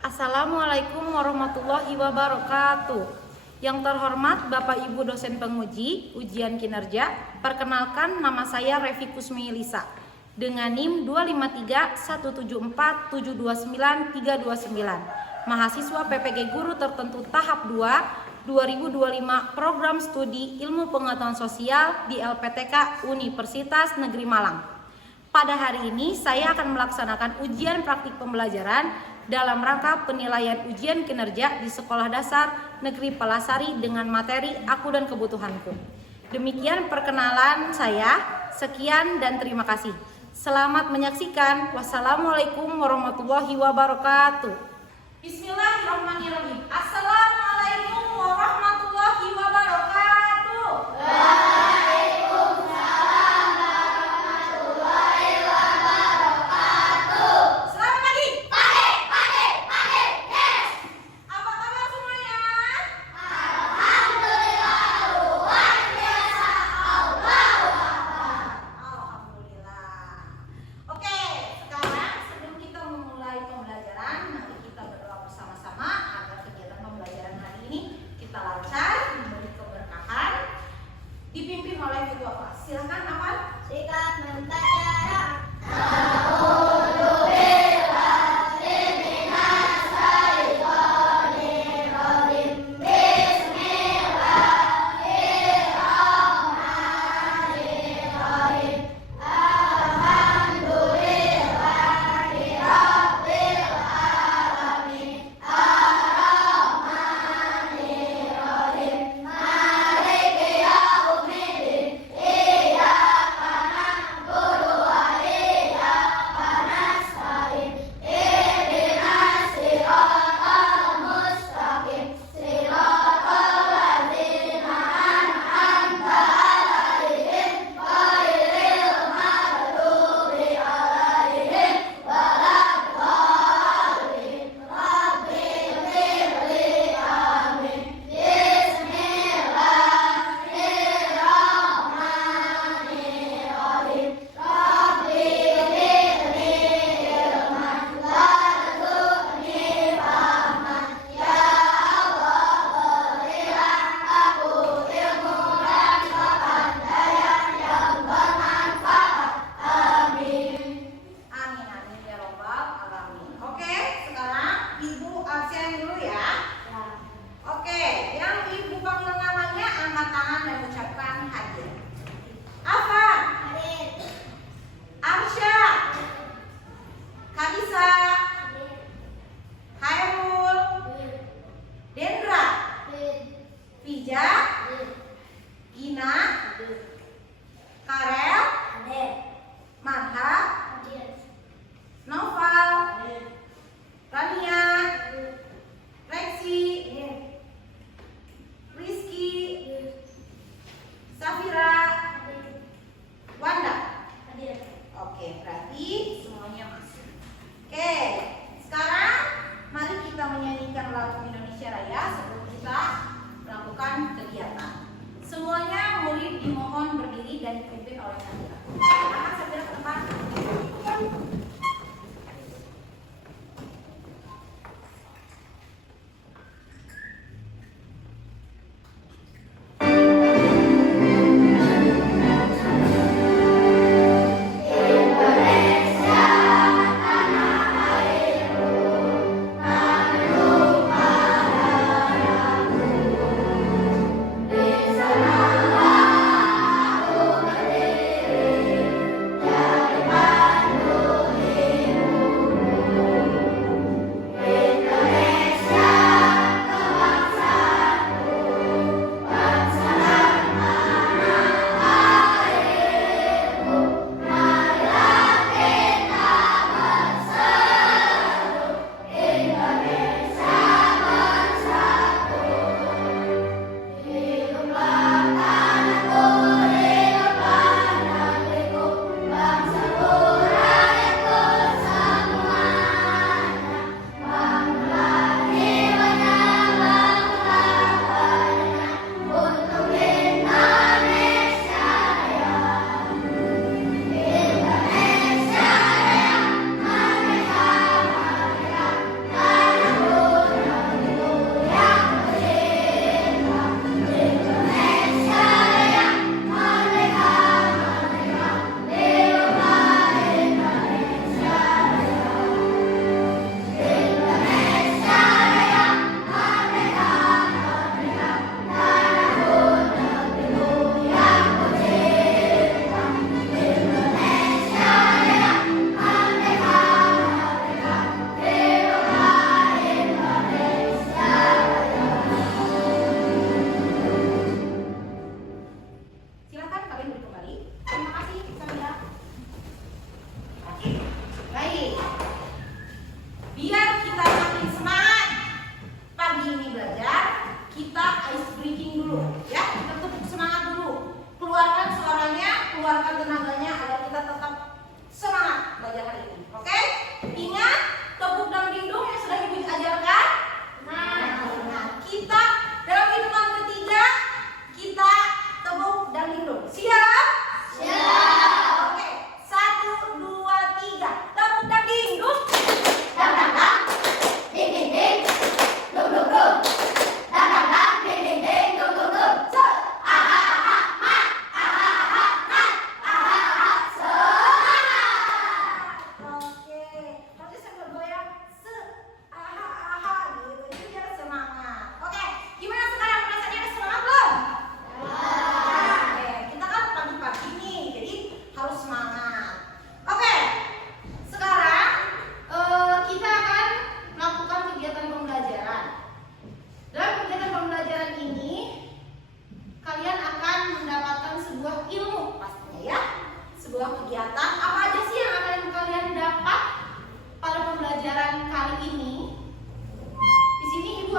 Assalamualaikum warahmatullahi wabarakatuh. Yang terhormat Bapak Ibu dosen penguji ujian kinerja, perkenalkan nama saya Revi Kusmi Lisa dengan NIM 253172939, mahasiswa PPG Guru Tertentu tahap 2 2025 Program Studi Ilmu Pengetahuan Sosial di LPTK Universitas Negeri Malang. Pada hari ini saya akan melaksanakan ujian praktik pembelajaran dalam rangka penilaian ujian kinerja di Sekolah Dasar Negeri Palasari dengan materi Aku dan Kebutuhanku. Demikian perkenalan saya. Sekian dan terima kasih. Selamat menyaksikan. Wassalamualaikum warahmatullahi wabarakatuh. Bismillahirrahmanirrahim. Assalamualaikum warahmatullahi wabarakatuh.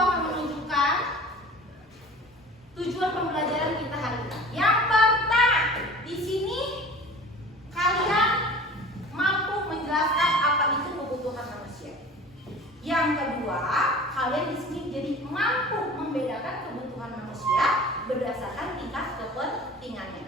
akan menunjukkan tujuan pembelajaran kita hari ini. Yang pertama, di sini kalian mampu menjelaskan apa itu kebutuhan manusia. Yang kedua, kalian di sini jadi mampu membedakan kebutuhan manusia berdasarkan tingkat kepentingannya.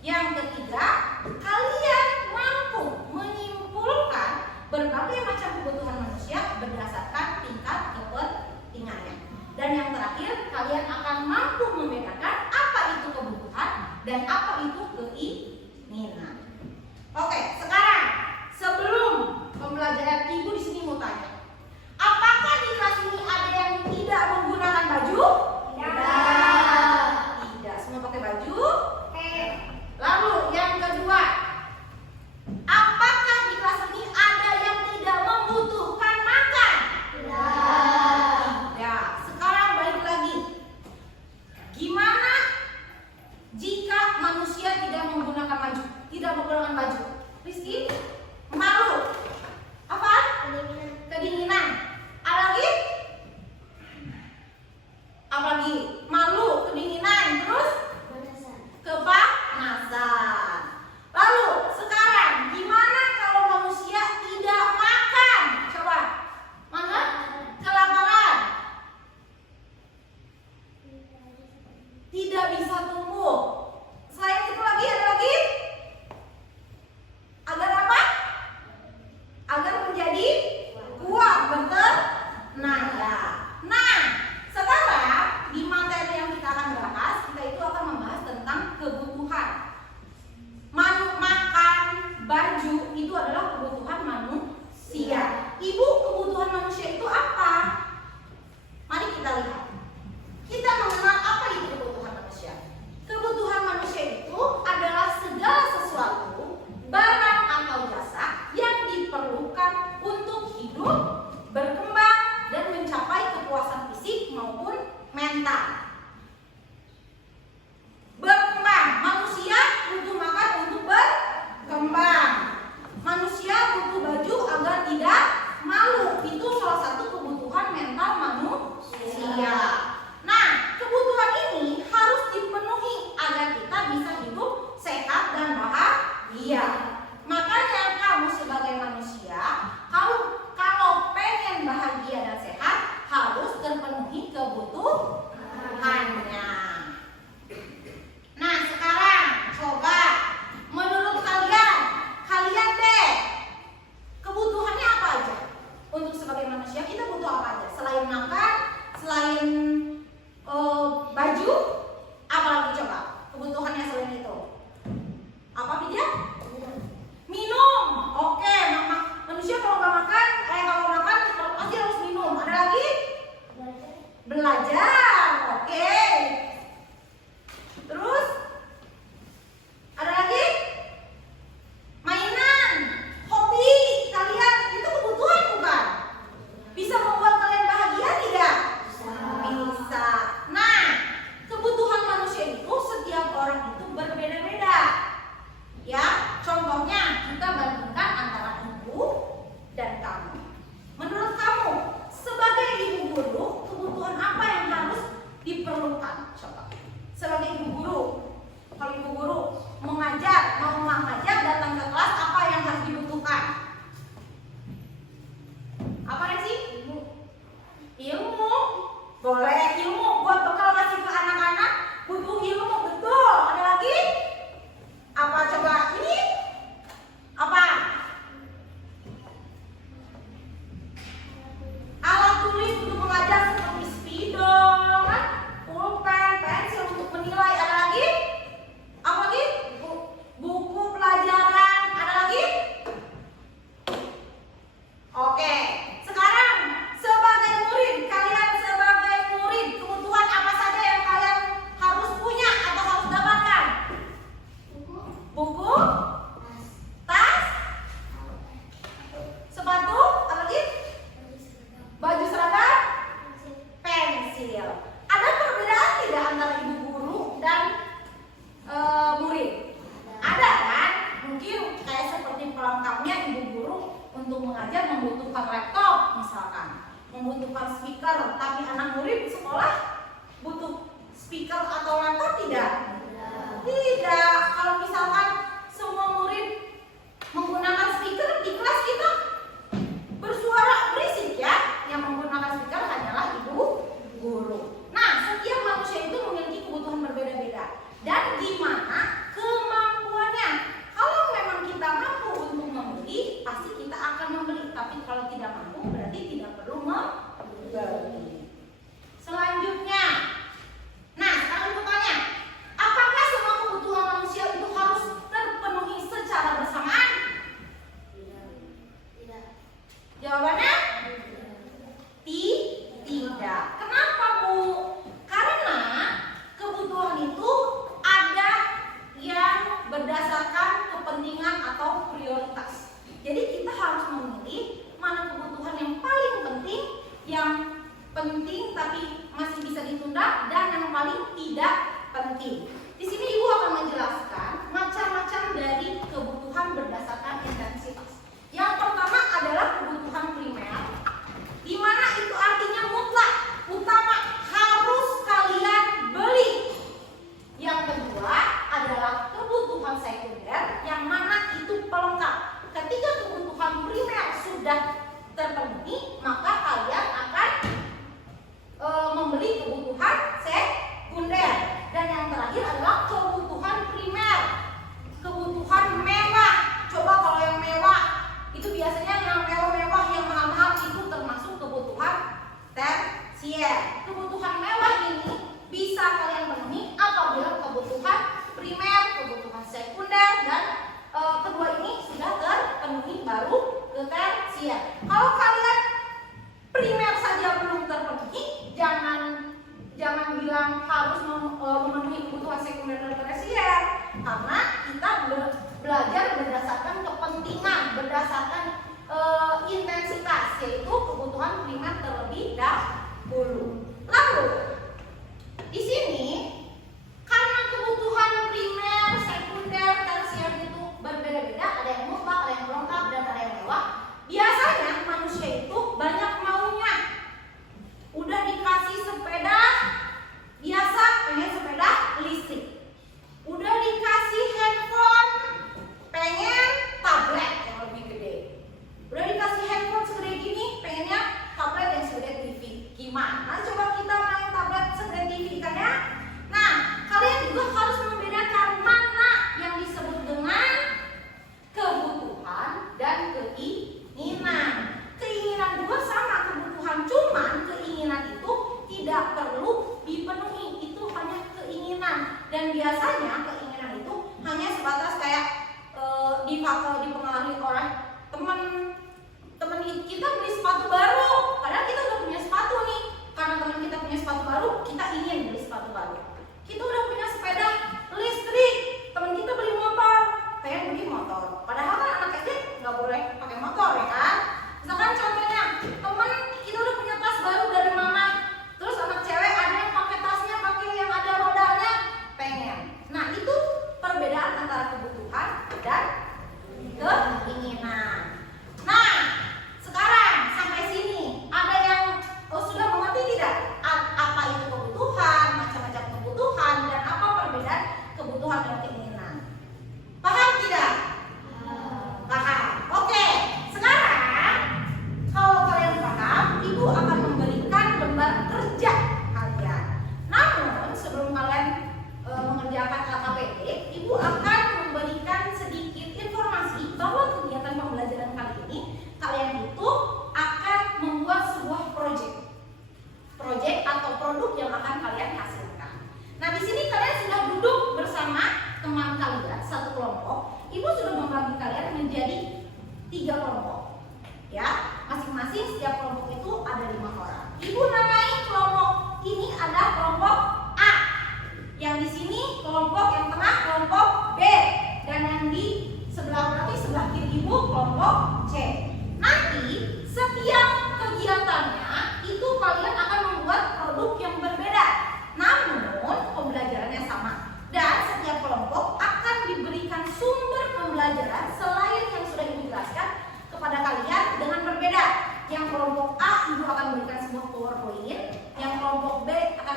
Yang ketiga, kalian mampu menyimpulkan berbagai macam kebutuhan manusia berdasarkan tingkat kepentingannya. Dan yang terakhir, kalian akan mampu membedakan apa itu kebutuhan dan apa itu keinginan. Oke, sekarang sebelum pembelajaran ibu di sini mau tanya, apakah di kelas ini ada yang tidak menggunakan baju? Tidak. Semua pakai baju? Lalu yang kedua, membutuhkan speaker, tapi anak murid sekolah butuh speaker atau laptop tidak? Tidak. Kalau misalkan semua murid menggunakan speaker di kelas kita bersuara berisik ya, yang menggunakan speaker hanyalah ibu guru. Nah, setiap manusia itu memiliki kebutuhan berbeda-beda dan gimana kemampuannya. Kalau memang kita mampu untuk membeli, pasti kita akan membeli. Tapi kalau tidak mampu, berarti tidak perlu membeli. Selanjutnya, nah sekarang bertanya, apakah semua kebutuhan manusia itu harus terpenuhi secara bersamaan? Tidak. Jawabannya? Tidak. Kenapa, Bu? Karena kebutuhan itu ada yang berdasarkan kepentingan atau prioritas. Jadi kita harus memilih mana kebutuhan yang paling penting, yang penting tapi masih bisa ditunda, dan yang paling tidak penting. Di sini Ibu akan menjelaskan macam-macam dari kebutuhan berdasarkan intensitas. Yang pertama adalah kebutuhan primer, di mana itu artinya mutlak, utama, harus kalian beli. Yang kedua adalah kebutuhan sekunder, yang mana itu pelengkap. Ketika kebutuhan primer sudah terpenuhi, maka kalian akan membeli kebutuhan sekunder. Dan yang terakhir adalah kebutuhan primer, kebutuhan mewah. Coba kalau yang mewah itu biasanya yang mewah-mewah, yang mahal-mahal itu termasuk kebutuhan tersier. Kebutuhan mewah ini bisa kalian penuhi apabila kebutuhan primer, kebutuhan sekunder, dan kedua ini sudah terpenuhi baru ke tersier. Kalau kalian primer saja belum terpenuhi, jangan bilang harus memenuhi kebutuhan sekunder dan tersier, karena kita belajar berdasarkan kepentingan, berdasarkan intensitas, yaitu kebutuhan primer terlebih dahulu. Lalu di sini karena kebutuhan primer, sekunder, tersier itu berbeda-beda, ada yang mutlak, ada yang lengkap, dan ada yang mewah. Biasanya manusia itu banyak maunya. Udah dikasih sepeda biasa, pengen sepeda listrik. Udah dikasih handphone, pengen tablet yang lebih gede. Udah dikasih handphone segede gini, pengennya tablet yang segede TV. Gimana coba kita main tablet segede TV kan ya? Nah, kalian juga harus membedakan mana yang disebut dengan kebutuhan dan keinginan. Keinginan juga sama kebutuhan, cuman keinginan itu tidak perlu dipenuhi, itu hanya keinginan. Dan biasanya keinginan itu hanya sebatas kayak dipengaruhi oleh teman kita beli sepatu baru, padahal kita udah punya sepatu nih. Karena teman kita punya sepatu baru, kita ingin beli sepatu baru. Kita udah punya sepeda listrik, teman kita beli motor, pengen beli motor. Padahal kan anak SD nggak boleh pakai motor ya kan. Misalkan contohnya, teman kita udah punya tas baru dari mama, terus anak cewek ada yang pakai tasnya pakai yang ada rodanya, pengen. Nah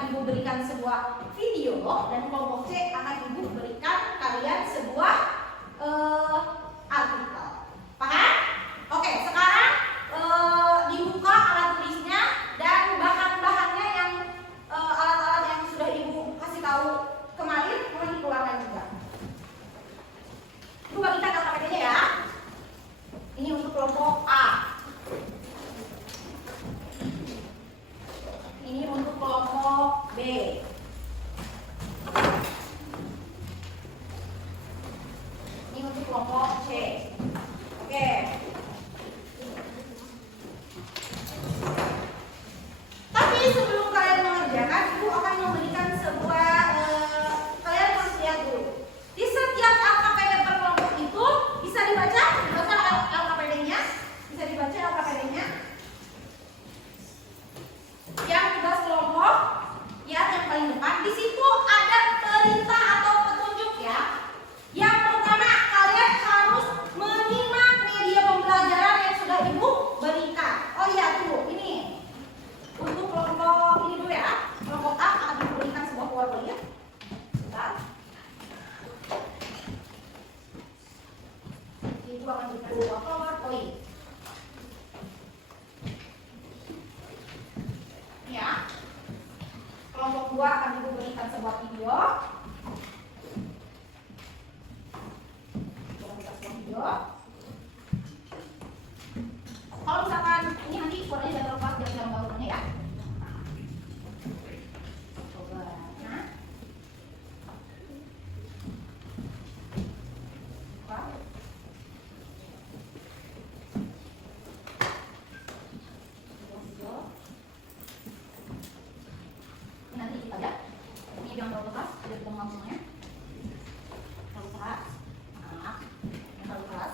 Ibu berikan sebuah video dan kelompok C akan Ibu berikan kalian sebuah artikel. Paham? Oke, sekarang dibuka alat tulisnya dan bahan-bahannya yang alat-alat yang sudah Ibu kasih tahu kemarin mulai dikeluarkan juga. Ibu bagikan KKPD-nya ya. Ini untuk kelompok A. Ini untuk kelompok B. Ini untuk kelompok C. Oke. Tapi sebelum kalian mengerjakan, Ibu akan memberikan sebuah kalian harus lihat dulu. Di setiap LKPD per kelompok itu bisa dibaca LKPD-nya, bisa dibaca LKPD-nya. Yang tugas kelompok, ya yang paling depan di situ ada perintah atau petunjuk ya. Yang pertama kalian harus menyimak media pembelajaran yang sudah Ibu berikan. Oh iya tuh ini untuk kelompok ini dulu ya. Kelompok A akan diberikan sebuah PowerPoint ya. Bentar. Ibu akan berikan sebuah PowerPoint. Ya. Kelompok 2 akan Ibu berikan sebuah video. Kalau misalkan ini nanti suaranya sudah terlepas dari dalam bangunannya ya. Coba. Nah. Nanti kita lihat ini yang terlalu keras, tidak bisa langsungnya terlalu keras, yang terlalu keras.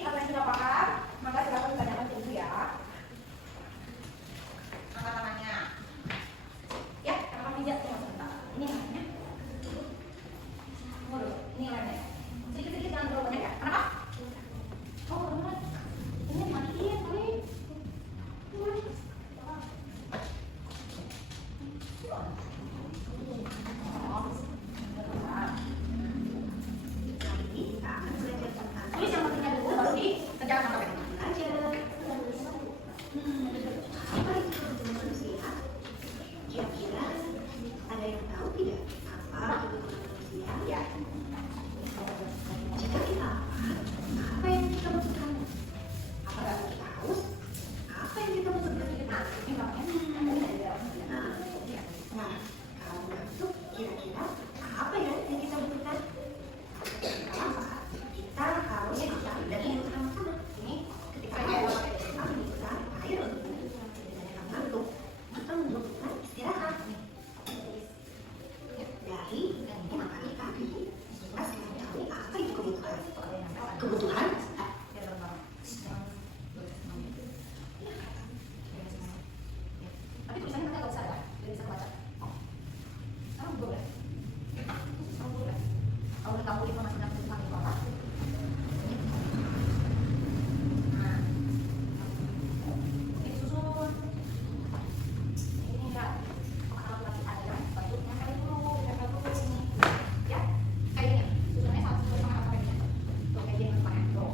apa yang sudah paham, maka silakan ditanyakan ke ibu ya. Angkat tangannya. Ya, angkat pijat cuma sebentar. Ini lemnya. Tunggu dulu, ini lemnya. Sedikit-sedikit jangan terlalu banyak ya. Kenapa? Oh, benar. Ini matiin kali. Tulis yang pentingnya dulu, baru dikerjakan sampai aja. Kira-kira ada yang tahu tidak apa itu manusia? Ya. Jika kita apa yang kita butuhkan? Apakah kita haus? Apa yang kita butuhkan? Nah, kalau ngantuk, kira-kira apa ya yang kita butuhkan? Kalau apa? Kita harus makan dan minum sama-sama. Ini ketika kita membutuhkan air untuk minum. Ketika ngantuk, kita membutuhkan istirahat. Dari makan tadi, kita sekarang tahu apa itu kebutuhan. Kebutuhan Tapi tulisannya nanti agak besar ya, biar bisa kebaca. Sekarang boleh. Sekarang boleh. Kalau udah tahu informasi tentang kebutuhan itu apa? Nah, ini susun. Ini enggak. Kalau lagi ada bentuknya kayak dulu ini. Ya, kayak gini. Susunannya sama sama apa ini? Tuh kayak gini depannya. Tuh.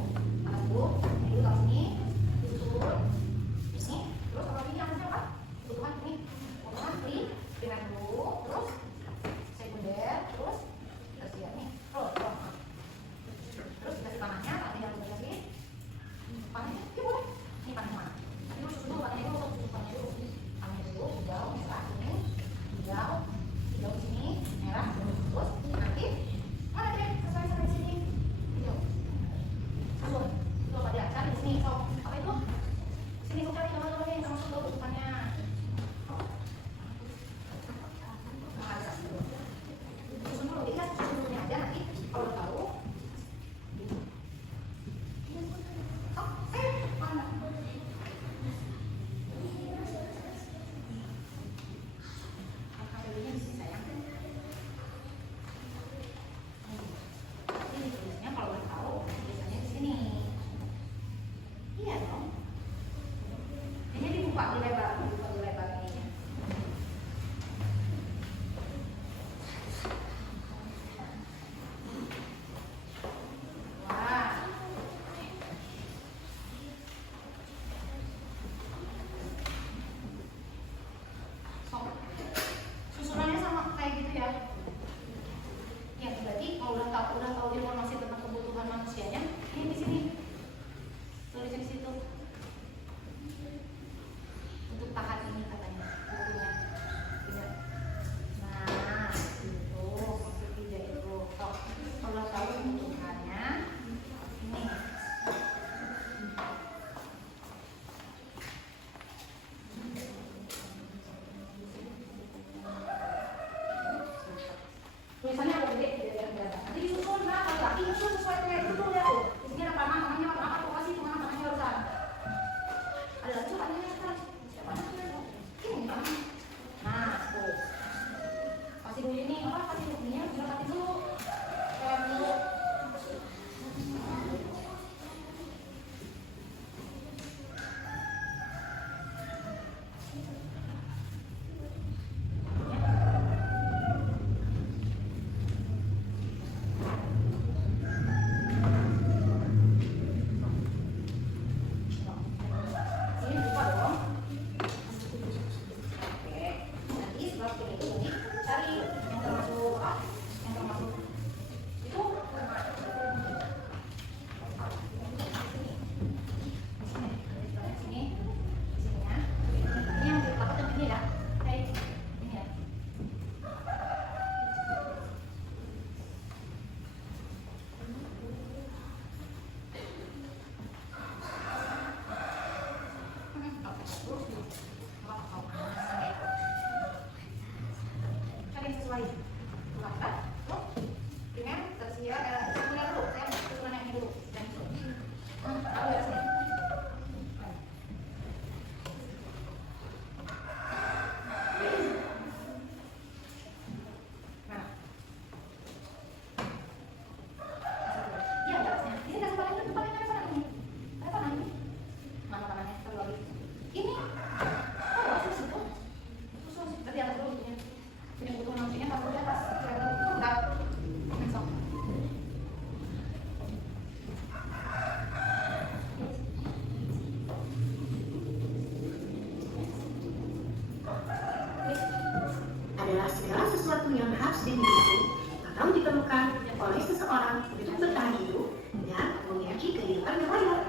Adalah segala sesuatu yang harus dimiliki atau diperlukan oleh seseorang untuk bertahan hidup dan memiliki kehidupan yang layak.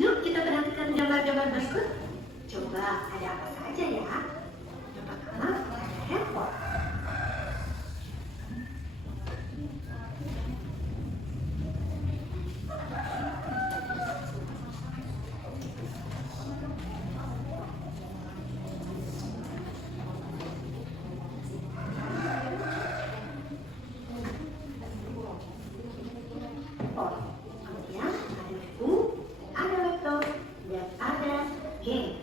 Yuk kita perhatikan gambar-gambar berikut. Coba ada apa saja ya? Yang pertama ada handphone. Kemudian ada buku, ada laptop, dan ada game.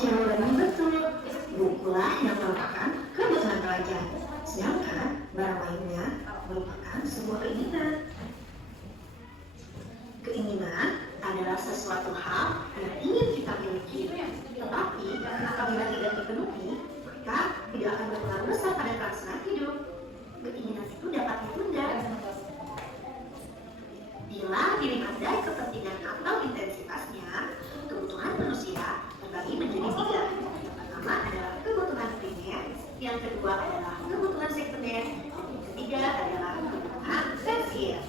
Jawabannya betul. Bukulah yang merupakan kebutuhan pelajar, sedangkan barang lainnya merupakan sebuah keinginan. Keinginan adalah sesuatu hal yang ingin kita miliki, tetapi apabila tidak dipenuhi, maka tidak akan berpengaruh besar pada kelangsungan hidup. Keinginan itu dapat ditunda. Bila dilihat kepentingan atau intensitasnya, kebutuhan manusia terbagi menjadi tiga. Yang pertama adalah kebutuhan primer, yang kedua adalah kebutuhan sekunder, dan yang ketiga adalah kebutuhan tersier.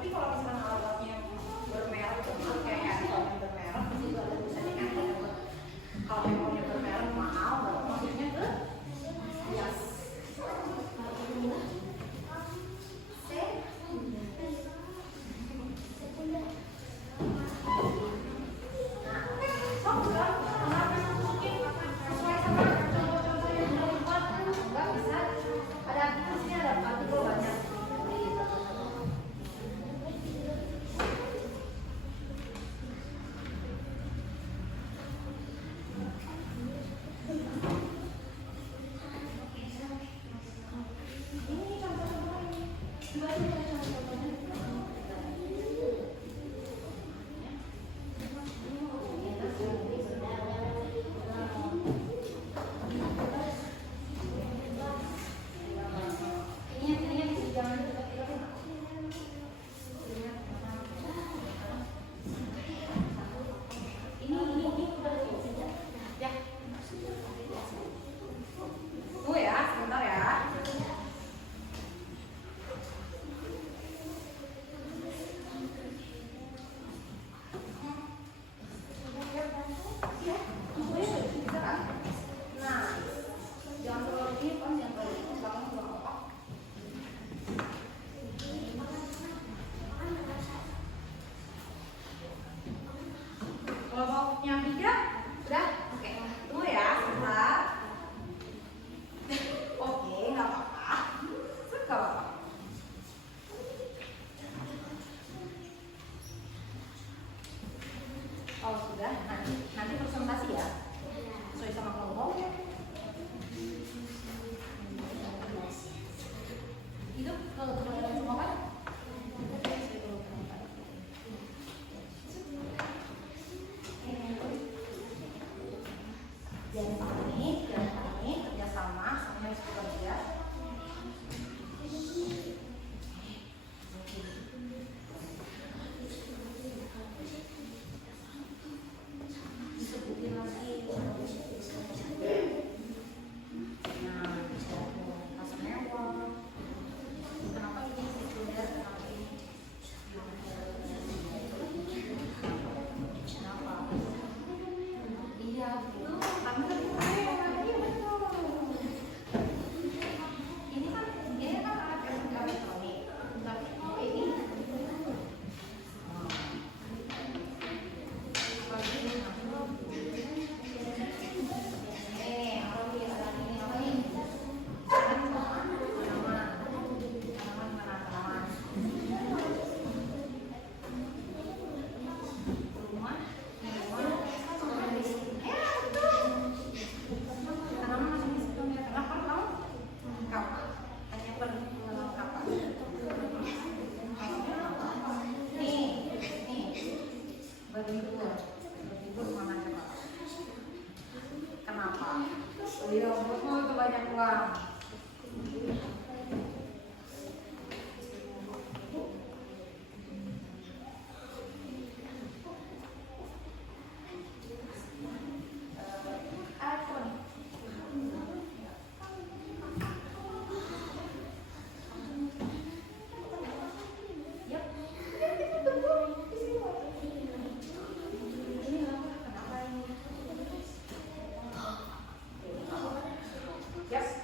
Tapi kalau misalnya alat-alatnya yang bermerek itu kayak handphone yang bermerek itu juga ada tulisannya handphone. Kalau handphone bermerek mahal, baru maksudnya ke hias. Kelompoknya 3, udah? Oke, tunggu ya, sebentar. Oke, nggak apa-apa. Suka apa? Oh sudah, nanti presentasi ya. Sesuai sama kelompoknya. Itu kebetulan semua kan? Jangan panik, kerjasama, semuanya harus bekerja. Disebutin lagi. Nah, tas mewah. Kenapa ini sudah? Kenapa ini? Kenapa? Iya, betul. Kami lebih iya betul. Ini kan alat elektronik. Tapi ini berlibur mana coba? Kenapa? Iya, bosmu itu banyak uang. Yes.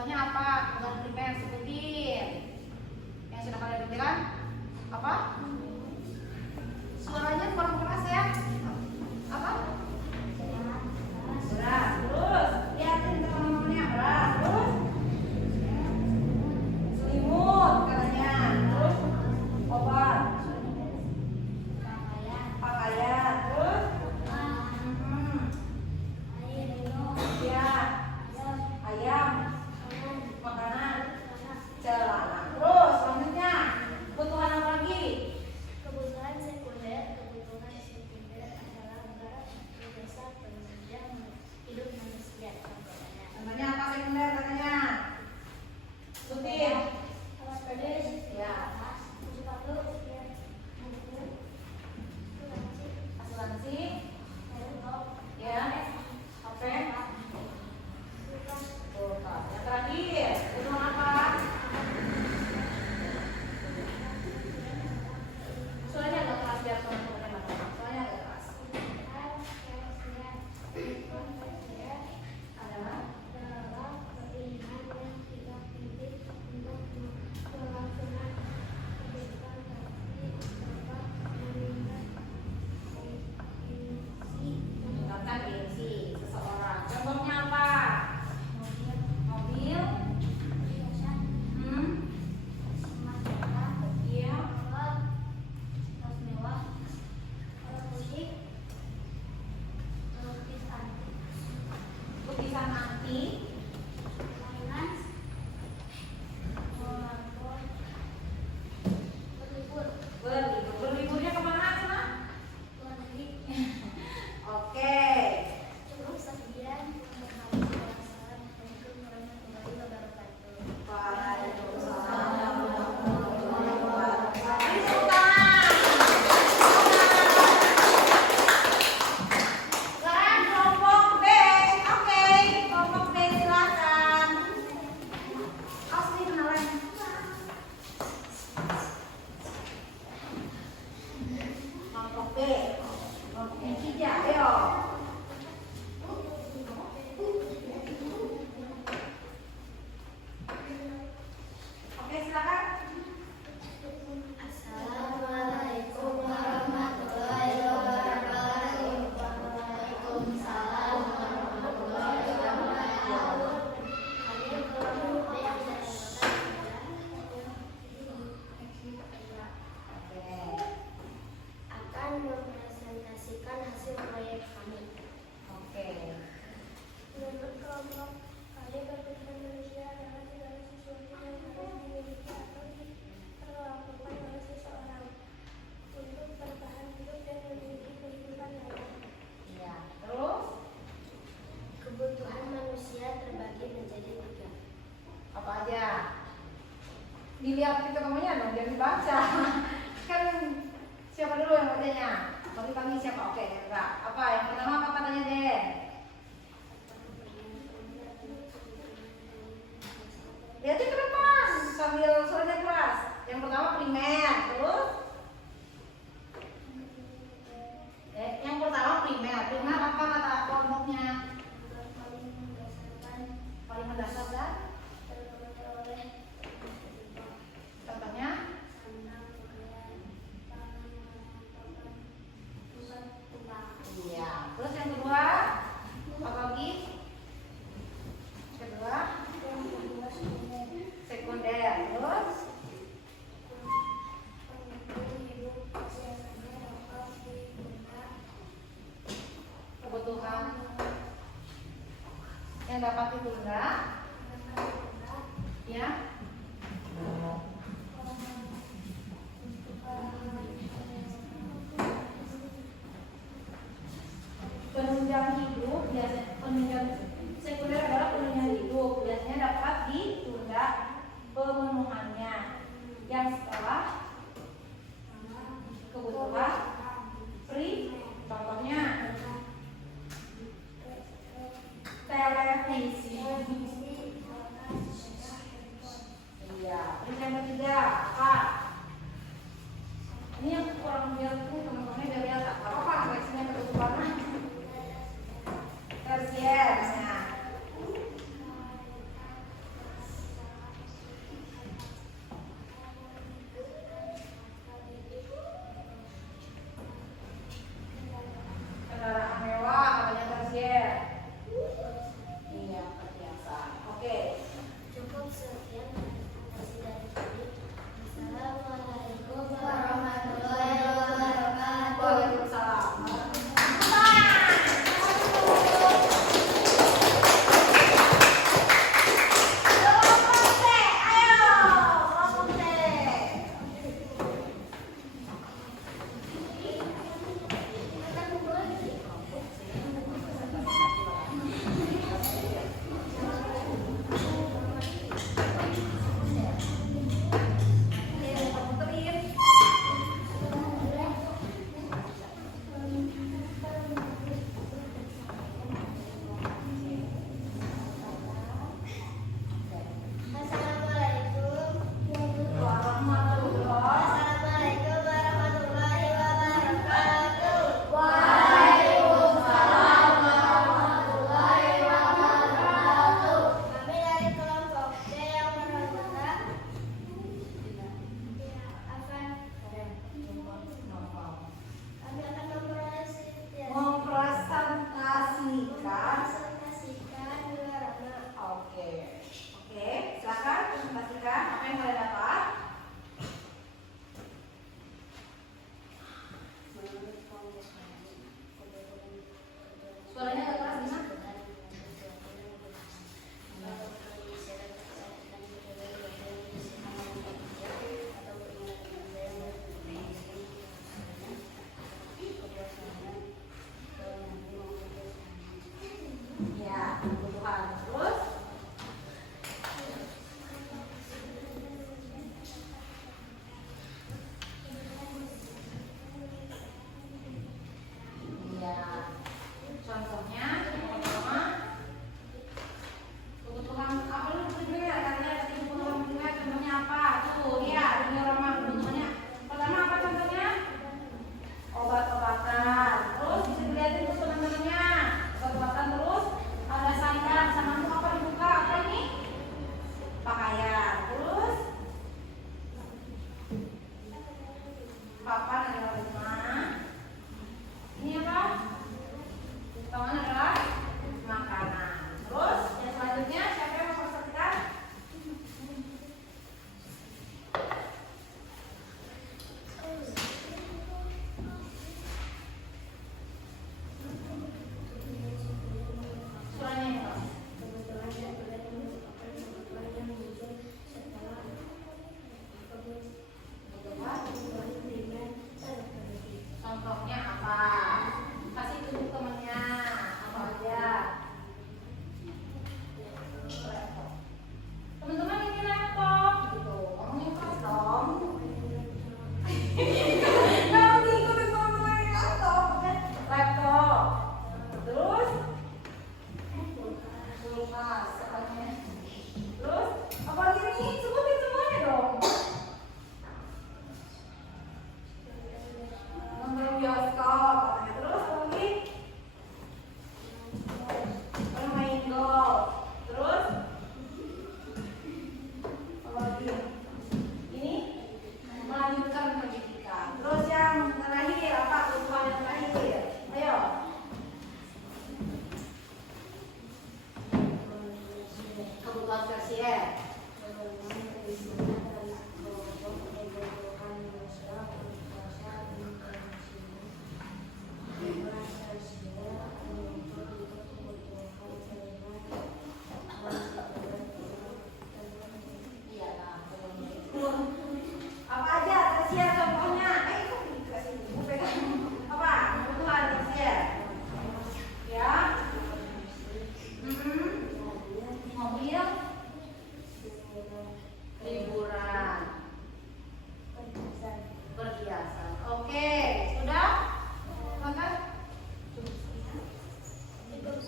Contohnya apa? Kebutuhan primer sebutin. Yang sudah kalian pikirkan? Apa? Suaranya kurang keras ya. Apa? Beras. Terus lihatin teman-temannya beras. Terus selimut katanya. Terus obat. Pakaian. Terus ya, ayam, makanan, celana. Terus selanjutnya kebutuhan apa lagi? Kebutuhan sekunder adalah berat, jasa, penunjang hidup manusia. Contohnya apa sekunder katanya? Sebutin. Alas tulis, Ya. sepatu, buku, Asuransi. laptop, Ya. HP. kulkas, Kulkas. Yang terakhir kebutuhan apa? Soalnya agak keras biar teman-temannya nggak tahu. Soalnya agak keras. Adalah adalah keinginan yang tidak penting untuk melakukan kehidupan tapi dapat meningkatkan gengsi seseorang. Contohnya apa? Mobil. Iya. Lukisan anti. Berliburnya kemana sana? Oke. Waalaikumsalam warahmatullahi wabarakatuh. Ayo Sultan. Sekarang kelompok B. Oke, kelompok B silakan. Asli kenalan. Kelompok B. Kelompok yang tiga, ayo. Oke, silakan. Assalamualaikum warahmatullahi wabarakatuh. Waalaikumsalam warahmatullahi wabarakatuh. Kami kelompok B akan mempresentasikan hasil proyek kami. Oke. Menurut kelompok kami, kebutuhan manusia adalah segala sesuatu yang harus dimiliki atau dilakukan oleh seseorang untuk bertahan hidup dan memiliki kehidupan layak. Ya, terus Kebutuhan manusia terbagi menjadi 3. apa aja? Dilihat itu kamunya dong, jangan dibaca. Kan siapa dulu yang bacanya? Bagi kami siapa? Oke, enggak. Apa yang pertama apa katanya Den? Lihatin ke depan sambil suaranya keras. Yang pertama primer, terus yang pertama primer. Primer apa kata kelompoknya? Paling mendasar dan contohnya iya. Terus yang kedua apa lagi? Kedua sekunder. Terus kebutuhan yang dapat ditunda ya. Penunjang hidup biasanya penunjang sekunder adalah penunjang hidup biasanya dapat ditunda pemenuhannya yang setelah kebutuhan contohnya televisi. Iya, terus yang ketiga apa? Ini yang kurang biar tuh teman-temannya biar lihat apa seleksinya kebutuhan tersier. Nah,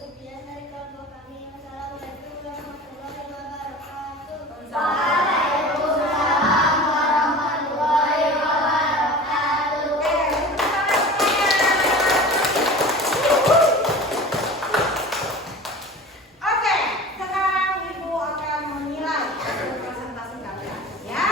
Sekian dari kelompok kami. Wassalamualaikum warahmatullahi wabarakatuh. Waalaikumsalam warahmatullahi wabarakatuh. Oke, sekarang Ibu akan menilai hasil presentasi kalian, ya.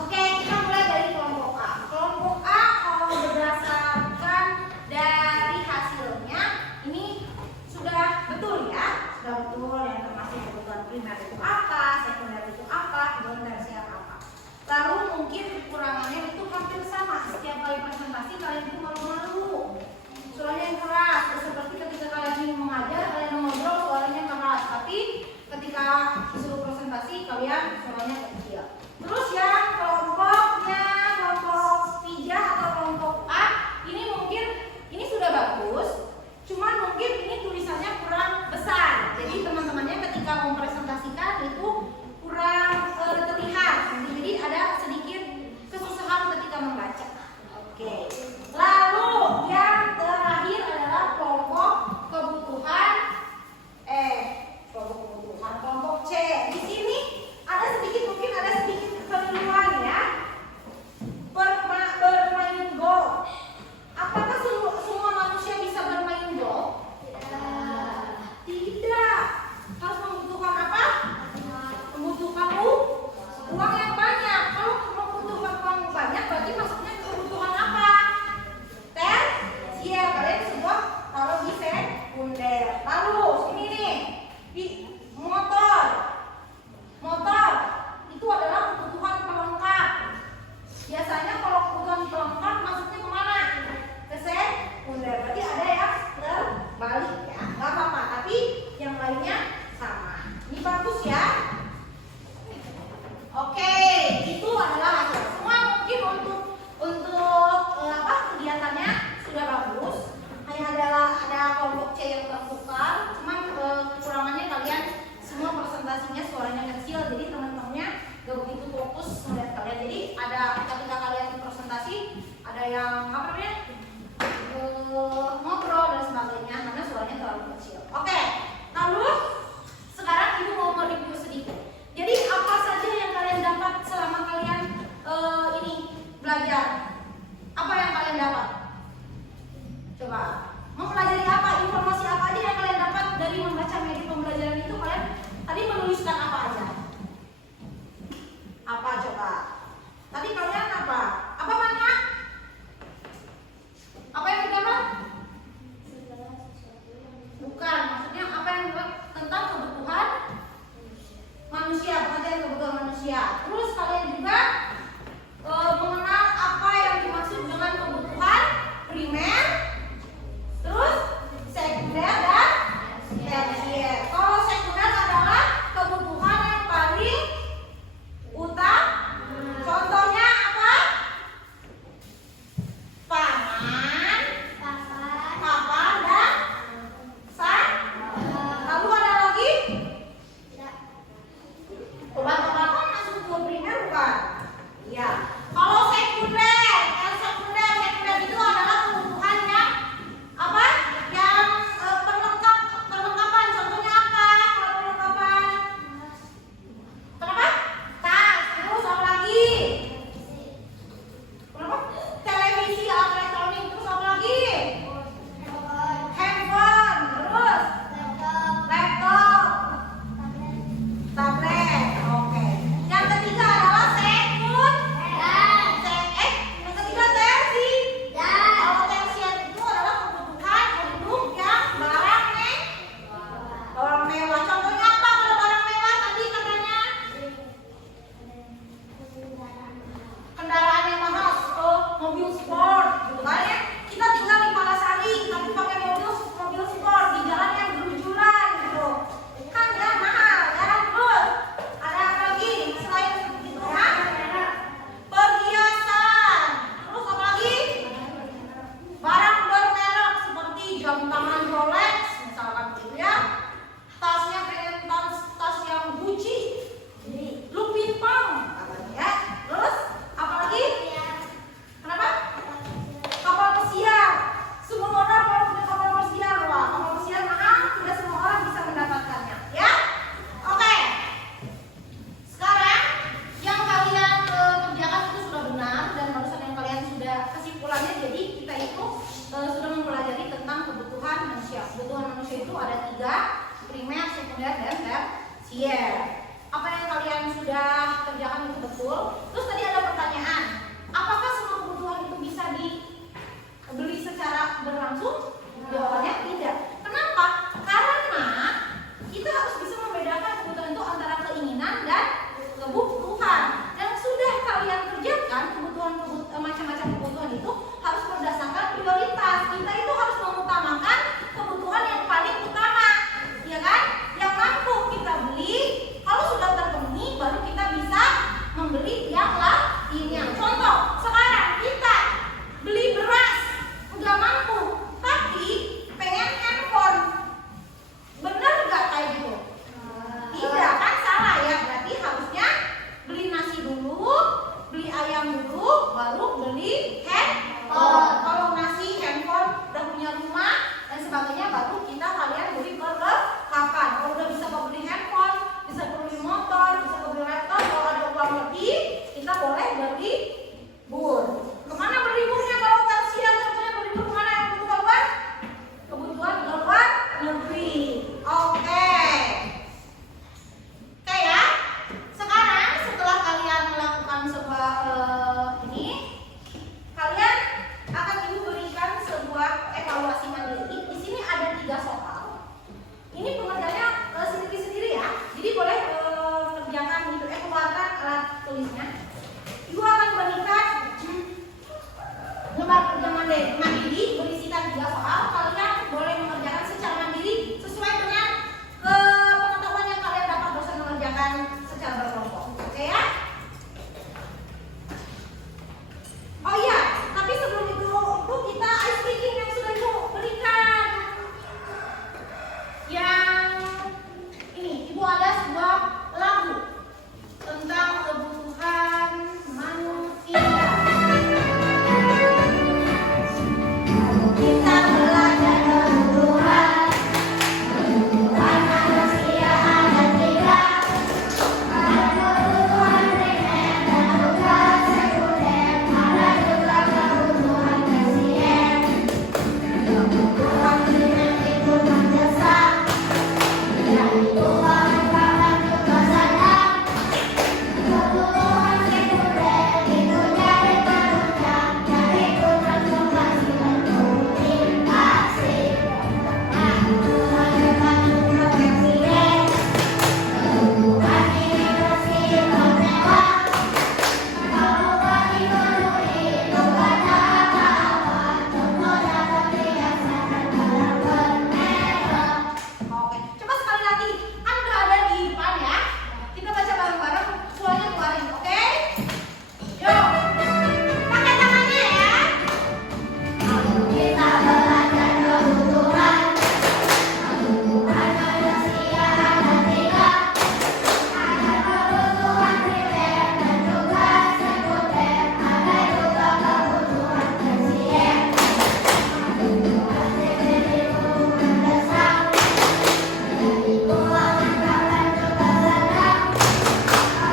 Oke, kita mulai dari kelompok A. Kelompok A kalau berdasarkan dari hasilnya ini sudah betul ya, sudah betul yang termasuk kebutuhan primer itu apa, sekunder itu apa, kebutuhan tersier apa. Lalu mungkin kekurangannya itu hampir sama. Setiap kali presentasi kalian itu malu-malu, suaranya yang keras. Seperti ketika kalian ingin mengajar, kalian ngobrol suaranya keras, tapi ketika disuruh presentasi kalian suaranya kecil. Terus yang kelompoknya, kelompok pijah atau kelompok A, ini mungkin ini sudah bagus, cuman mungkin ini tulisannya kurang besar. Jadi teman-temannya ketika mempresentasikan itu kurang terlihat. Jadi ada sedikit kesusahan ketika membaca. Oke. Lalu yang terakhir adalah kelompok kebutuhan kelompok C. Di sini ada sedikit mungkin ada sedikit kekeliruan ya. Bermain golf. Apakah semua manusia bisa bermain golf? Tidak. Harus membutuhkan apa? Membutuhkan uang yang banyak. Kalau membutuhkan uang banyak berarti maksudnya kebutuhan apa? Tersier. Kalian semua taruh di sekunder. Lalu sini nih di motor itu adalah kebutuhan pelengkap. Biasanya kalau kebutuhan pelengkap maksudnya kemana? Ke sekunder. Berarti ada yang terbalik ya, nggak apa-apa. Tapi yang lainnya sama. Ini bagus ya. Oke, itu adalah hasil. Semua mungkin untuk kegiatannya sudah bagus. Hanya ada kelompok C yang tertukar. Cuman kekurangannya kalian semua presentasinya suaranya kecil, jadi teman-temannya gak begitu fokus melihat kalian. Jadi ada ketika kalian presentasi ada yang apa namanya ngobrol dan sebagainya karena suaranya terlalu kecil. Oke, lalu sekarang Ibu mau mereview sedikit. Jadi apa saja yang kalian dapat selama kalian ini belajar? Apa yang kalian dapat? Coba mempelajari apa? Informasi apa aja yang kalian dapat dari membaca media pembelajaran itu? Kalian tadi menuliskan apa aja? Apa coba? Tadi kalian apa? Apa banyak? Apa yang didapat? Bukan, maksudnya apa yang didapat tentang kebutuhan manusia, pengertian kebutuhan manusia. Terus kalian juga mengenal apa yang dimaksud dengan kebutuhan primer, terus sekunder dan tersier. Kalau sekunder adalah kebutuhan yang paling utama. Contohnya apa? Pangan, papan, dan lalu ada lagi? Obat-obatan masuk ke ada 3, primer, sekunder, dan tersier. Apa yang kalian sudah kerjakan itu betul? Terus tadi ada pertanyaan, apakah semua kebutuhan itu bisa dibeli secara berlangsung? Jawabannya tidak. Kenapa? Karena kita harus bisa membedakan kebutuhan itu antara keinginan dan kebutuhan. Yang sudah kalian kerjakan, macam-macam kebutuhan itu harus berdasarkan prioritas. Kita itu harus mengutamakan kebutuhan yang paling utama, ya kan? Yang mampu kita beli, kalau sudah terpenuhi baru kita bisa membeli yang lainnya. Contoh, sekarang kita beli beras, udah mampu, tapi pengen handphone. Bener nggak kayak gitu? Tidak kan, salah ya. Berarti harusnya beli nasi dulu, beli ayam dulu, baru beli handphone. Kalau nasi, handphone, udah punya rumah dan sebagainya, baru kalian beli perlengkapan. Kalau udah bisa beli handphone, bisa beli motor, bisa beli laptop, kalau ada uang lebih, kita boleh beli bur. Kemana berliburnya kalau tersier? Contohnya berlibur kemana yang kebutuhan? Kebutuhan luar negeri. Oke ya. Sekarang setelah kalian melakukan sebuah ini, kalian akan ibu berikan sebuah evaluasi mandiri. Di sini ada 3 soal. Ini pengerjaannya sendiri-sendiri ya. Jadi boleh kerjakan gitu, keluarkan alat tulisnya. Ibu akan berikan lembar kerja mandiri berisikan 3 soal. Kalian boleh mengerjakan secara mandiri sesuai dengan pengetahuan yang kalian dapat dosen mengerjakan secara berkelompok. Oke ya? Oh iya, tapi sebelum itu kita ice breaking yang sudah ibu berikan. Yang ini, ibu ada sebuah lagu tentang kebutuhan manusia. Kita belajar kebutuhan manusia ada 3. Ada kebutuhan primer, kebutuhan sekunder, ada juga kebutuhan tersier. Kebutuhan primer itu mendesak, yaitu kawan-kawan juga sadar. Kebutuhan sekunder itu jadi penunjang, yaitu transformasi dan komunikasi. Kebutuhan primer juga tersier. Kebutuhan ini bersifat mewah. Kalau tak dipenuhi, itu ada apa-apa. Contoh dapat dirasakan dalam bermerah. Oke, coba sekali lagi. Kan udah ada di depan ya. Kita baca bareng-bareng, semuanya keluarin, oke? Yuk, pakai tangannya ya. Kita belajar kebutuhan manusia ada 3. Ada kebutuhan primer dan juga sekunder, ada juga kebutuhan tersier. Kebutuhan primer itu mendesak, yaitu kawan-kawan juga sadar.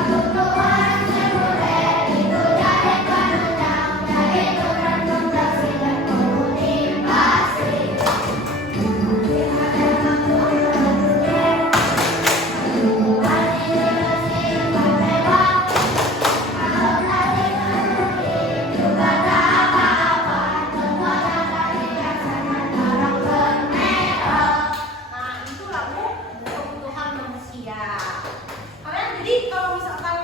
Kebutuhan sekunder itu jadi penunjang, yaitu transformasi dan komunikasi. Ada kebutuhan tersier. Kebutuhan ini bersifat mewah. Kalau tak dipenuhi, juga tak apa-apa. Contoh dapat dirasakan dalam bermerah. Nah, itu lagu kebutuhan manusia. Kalian jadi kalau misalkan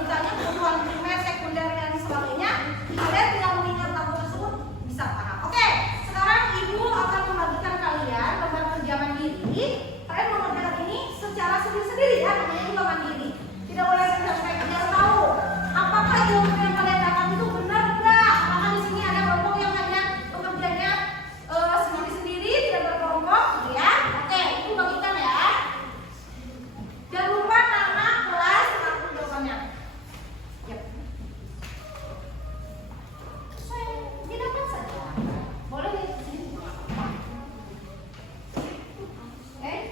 ditanya kebutuhan primer, sekunder, dan sebagainya, kalian tinggal mengingat lagu tersebut bisa paham. Oke, sekarang ibu akan membagikan kalian lembar kerja mandiri. Kalian mengerjakan ini secara sendiri-sendiri ya, namanya juga mandiri. Tidak boleh sampai kalian tahu apakah ilmu yang kalian dapat itu benar enggak. Apakah di sini ada kelompok yang hanya bekerjanya sendiri-sendiri, tidak berkelompok, gitu ya. Oke, ibu bagikan ya. Jangan lupa nama, kelas, kartu jawabannya. Yap. Ini dapat saja. Boleh di sini. Oke.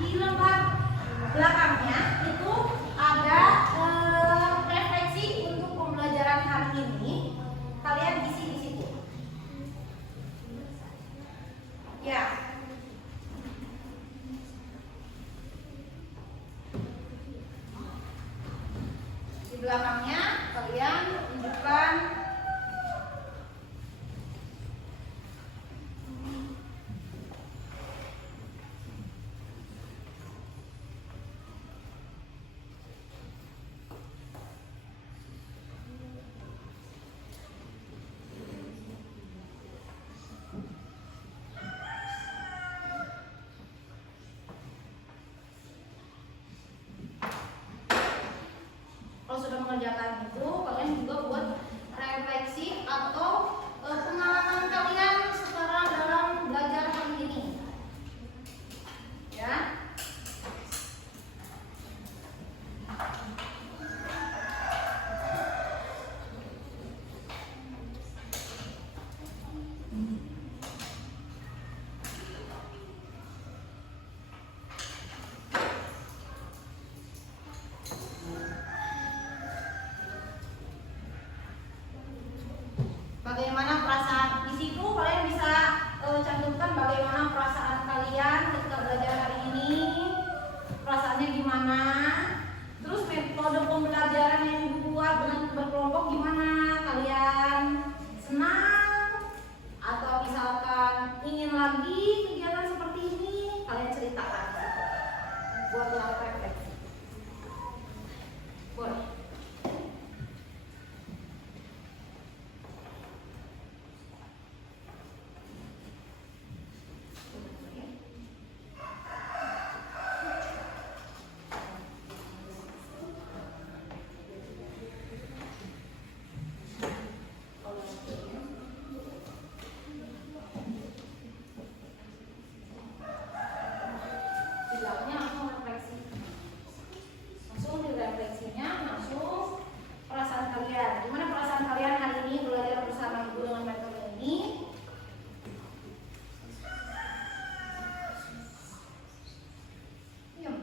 di lembar belakangnya itu ada refleksi untuk pembelajaran hari ini. Kalian isi di situ. Ya. Di belakangnya kalian tunjukkan kalau sudah mengerjakan itu, kalian juga buat refleksi atau pengalaman kalian sekarang dalam belajar hari ini. Ya. Bagaimana perasaan di situ kalian bisa cantumkan bagaimana perasaan kalian ketika belajar hari ini, perasaannya gimana, terus metode pembelajaran yang dibuat dengan berkelompok gimana, kalian senang atau misalkan ingin lagi kegiatan seperti ini, kalian ceritakan buat refleksi. Boleh. Bilangnya langsung refleksi, langsung direfleksinya langsung perasaan kalian. Gimana perasaan kalian hari ini belajar bersama ibu dengan metode ini? Diam.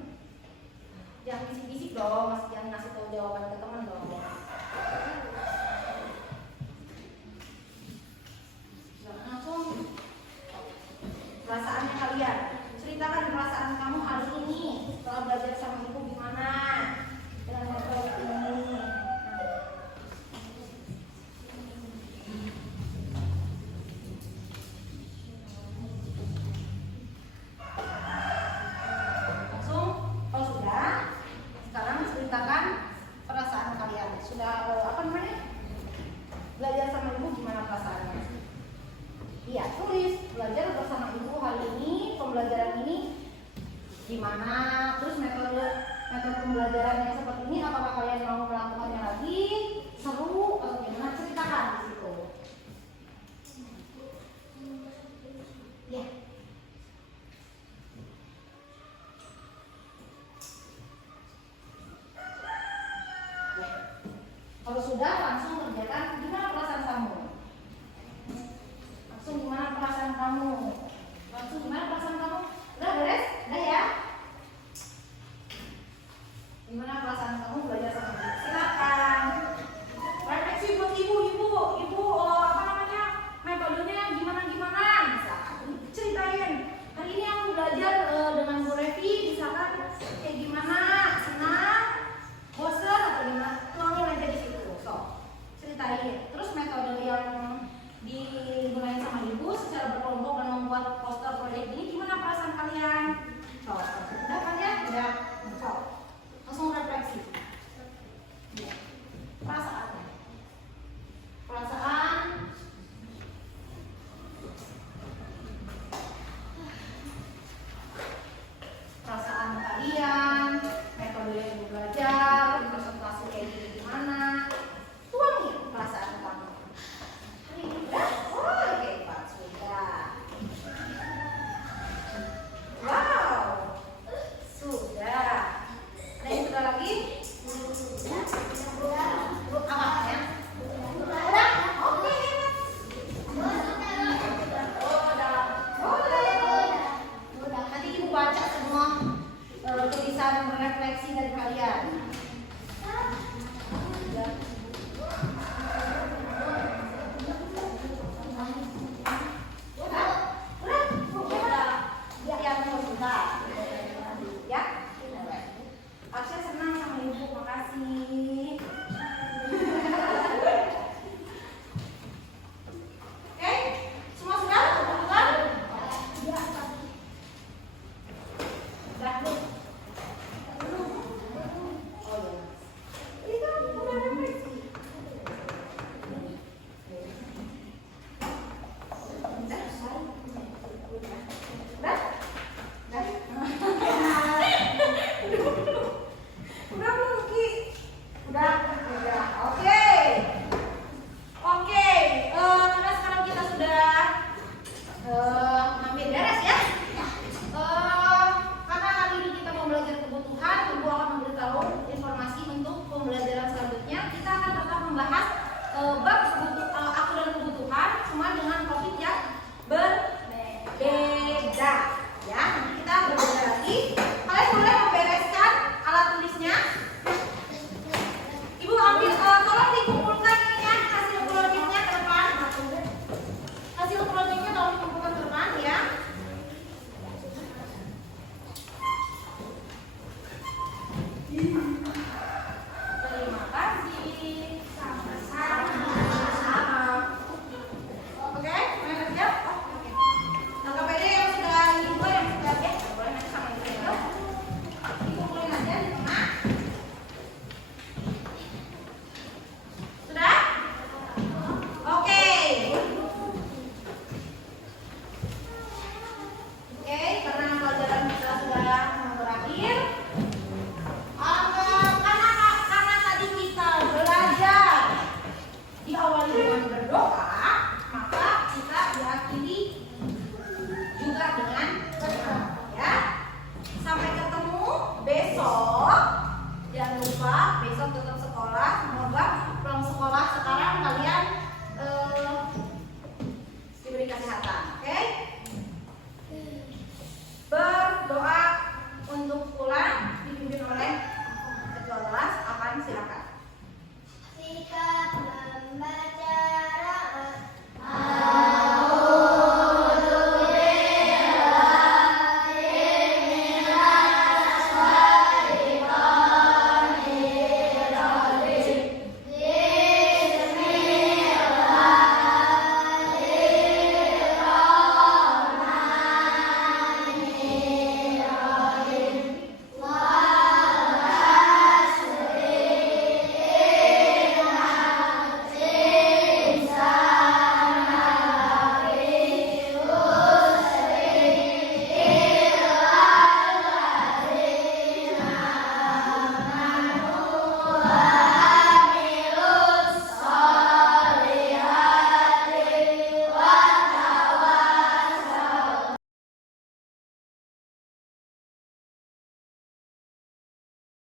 Jangan bisik-bisik dong, jangan ngasih tahu jawaban ke teman dong. Langsung perasaannya kalian. Ceritakan perasaan kamu hari ini setelah belajar sama ibu gimana dengan metode ini. Langsung, kalau sudah, sekarang ceritakan perasaan kalian. Sudah belajar sama ibu gimana perasaannya? Iya, tulis belajar bersama ibu hari ini, pembelajaran ini gimana, terus metode pembelajaran yang seperti ini apakah kalian mau melakukannya lagi, seru atau gimana, ceritakan di situ. Ya. Kalau sudah, langsung kerjakan gimana perasaan kamu. Langsung gimana perasaan kamu? Udah beres? Udah ya? Gimana perasaan kamu belajar sama ibu? Silakan. Refleksi buat ibu, metodenya gimana? Bisa ceritain. Hari ini aku belajar dengan Bu Revi, misalkan kayak gimana? Senang, bosan atau gimana? Tuangin aja di situ. So, ceritain. Terus metode yang digunakan sama ibu secara berkelompok dan membuat poster proyek ini koreksi dari kalian.